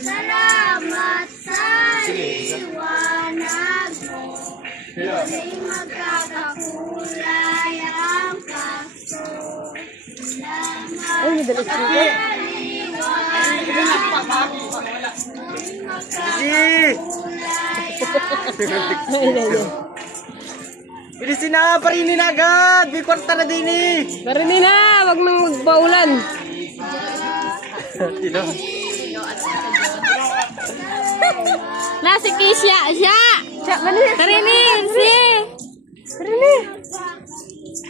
Salamat sa liwanag mo. Muling magkakakulay ang kaso. Salamat sa liwanag mo. Muling magkakakulay. Bilisin na, parinin na agad! May kwarta na din eh! Parinin na! Wag nang magpaulan. Sino? Na si Kisha, siya! Mali! Karinin, si!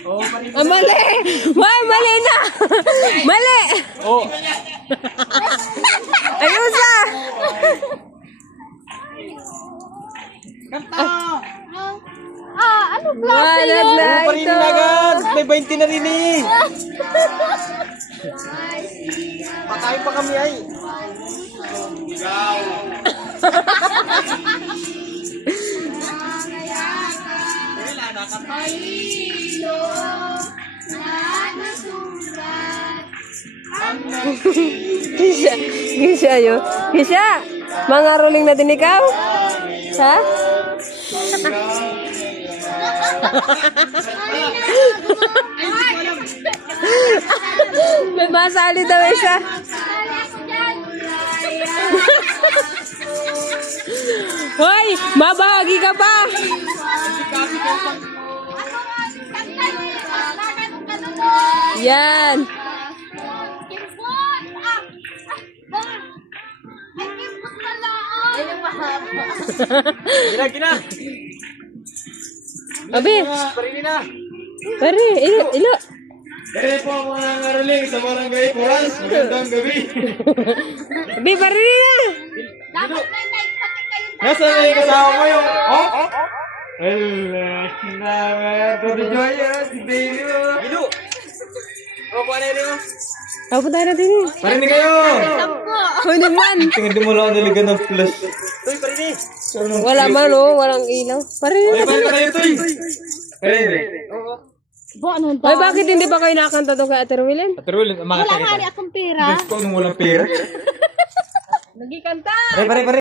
Oh, parinin. Ah, mali! Why, mali na! Mali! Oh! Ayun siya! Kanta! Ano klase Walag yun? na Oh, parinin ito! na agad! May 20 na rin eh! Pakain pa kami ay! Kisha! Kisha yun! Kisha! Mga rolling na din ikaw? Ha? May masali daw isa. Hoy! Mabahagi ka pa! Yan! Gina! Abi! Parinin na! Pare! Ilo! Kaya po ang mga ngaraling sa barangay Puras. Magandang gabi! Abi, pare na! Nasaan na yung kasama mo yung... Oh? Allah, naman. Todo Joya, si Baby mo. Gilu! O, kuha na yun mo. Ako tayo natin eh. Parinig kayo! Hoy naman! Tingnan di mo lang naligan ng flash. Uy, parinig! Wala man oh, walang ilaw. Pare Ay, na! parinig ka na yun, Tuy! Parinig. Hoy, bakit hindi ba kayo nakakanta doon kay Ate Rowelyn? Patrol, mga Wala nga rin akong pera. Diyos ko, nung walang pera. Nagikanta! Pare, pare, pare.